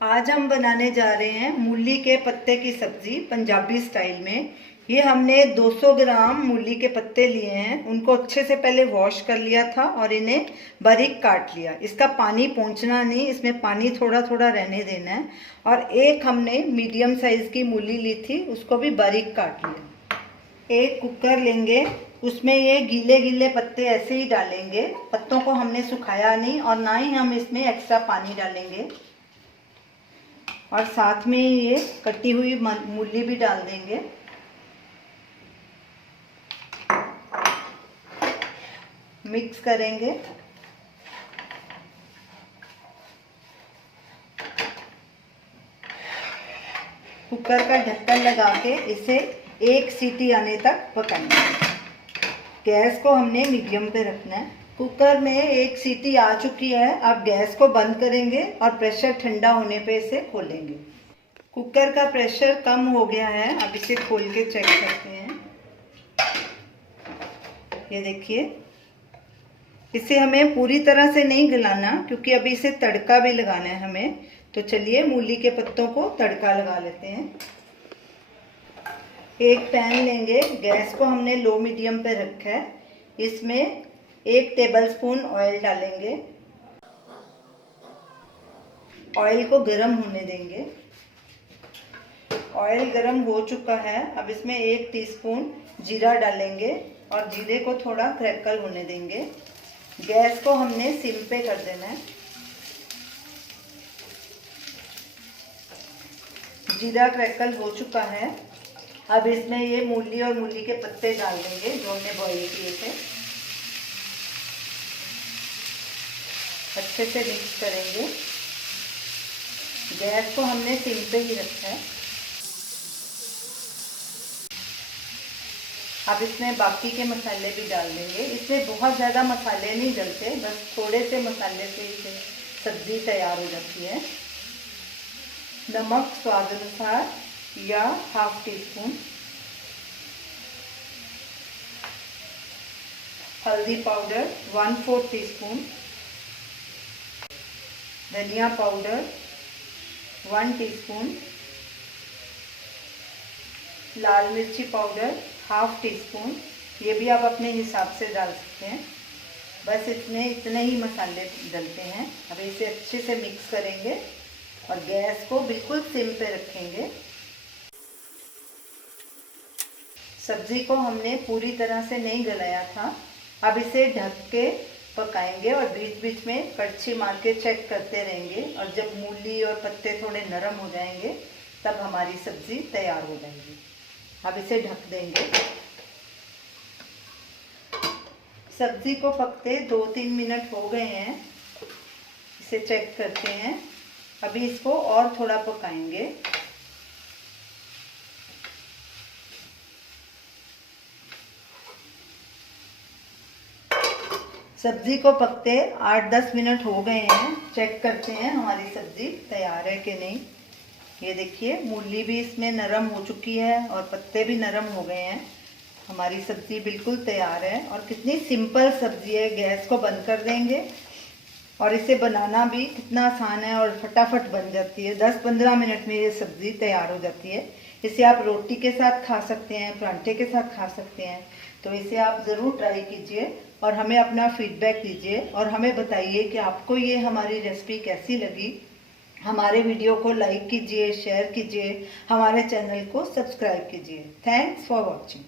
आज हम बनाने जा रहे हैं मूली के पत्ते की सब्जी पंजाबी स्टाइल में। ये हमने 200 ग्राम मूली के पत्ते लिए हैं। उनको अच्छे से पहले वॉश कर लिया था और इन्हें बारीक काट लिया। इसका पानी पोंछना नहीं, इसमें पानी थोड़ा थोड़ा रहने देना है। और एक हमने मीडियम साइज की मूली ली थी, उसको भी बारीक काट लिया। एक कुकर लेंगे, उसमें ये गीले गीले पत्ते ऐसे ही डालेंगे। पत्तों को हमने सुखाया नहीं और ना ही हम इसमें एक्स्ट्रा पानी डालेंगे। और साथ में ये कटी हुई मूली भी डाल देंगे। मिक्स करेंगे। कुकर का ढक्कन लगा के इसे 1 सीटी आने तक पकाएंगे। गैस को हमने मीडियम पे रखना है। कुकर में 1 सीटी आ चुकी है। अब गैस को बंद करेंगे और प्रेशर ठंडा होने पे इसे खोलेंगे। कुकर का प्रेशर कम हो गया है। अब इसे खोल के चेक करते हैं। ये देखिए, इसे हमें पूरी तरह से नहीं गलाना क्योंकि अभी इसे तड़का भी लगाना है हमें। तो चलिए मूली के पत्तों को तड़का लगा लेते हैं। एक पैन लेंगे, गैस को हमने लो मीडियम पे रखा है। इसमें 1 टेबलस्पून ऑयल डालेंगे। ऑयल को गर्म होने देंगे। ऑयल गर्म हो चुका है। अब इसमें 1 टीस्पून जीरा डालेंगे और जीरे को थोड़ा क्रैकल होने देंगे। गैस को हमने सिम पे कर देना है। जीरा क्रैकल हो चुका है। अब इसमें ये मूली और मूली के पत्ते डाल देंगे जो हमने बॉईल किए थे। अच्छे से मिक्स करेंगे। गैस को हमने सिम पे ही रखा है। अब इसमें बाकी के मसाले भी डाल देंगे। इसमें बहुत ज़्यादा मसाले नहीं डलते, बस थोड़े से मसाले से ही सब्जी तैयार हो जाती है। नमक स्वाद अनुसार या ½ टीस्पून, हल्दी पाउडर 1/4 टीस्पून, धनिया पाउडर 1 टीस्पून, लाल मिर्ची पाउडर ½ टीस्पून। ये भी आप अपने हिसाब से डाल सकते हैं। बस इतने ही मसाले डलते हैं। अब इसे अच्छे से मिक्स करेंगे और गैस को बिल्कुल सिम पे रखेंगे। सब्जी को हमने पूरी तरह से नहीं गलाया था। अब इसे ढक के पकाएंगे और बीच बीच में कड़छी मार के चेक करते रहेंगे। और जब मूली और पत्ते थोड़े नरम हो जाएंगे तब हमारी सब्जी तैयार हो जाएगी। अब इसे ढक देंगे। सब्जी को पकते 2-3 मिनट हो गए हैं। इसे चेक करते हैं। अभी इसको और थोड़ा पकाएंगे। सब्जी को पकते 8-10 मिनट हो गए हैं। चेक करते हैं हमारी सब्जी तैयार है कि नहीं। ये देखिए, मूली भी इसमें नरम हो चुकी है और पत्ते भी नरम हो गए हैं। हमारी सब्जी बिल्कुल तैयार है और कितनी सिंपल सब्जी है। गैस को बंद कर देंगे और इसे बनाना भी कितना आसान है और फटाफट बन जाती है। 10-15 मिनट में ये सब्ज़ी तैयार हो जाती है। इसे आप रोटी के साथ खा सकते हैं, परांठे के साथ खा सकते हैं। तो इसे आप ज़रूर ट्राई कीजिए और हमें अपना फीडबैक दीजिए और हमें बताइए कि आपको ये हमारी रेसिपी कैसी लगी। हमारे वीडियो को लाइक कीजिए, शेयर कीजिए, हमारे चैनल को सब्सक्राइब कीजिए। Thanks for watching.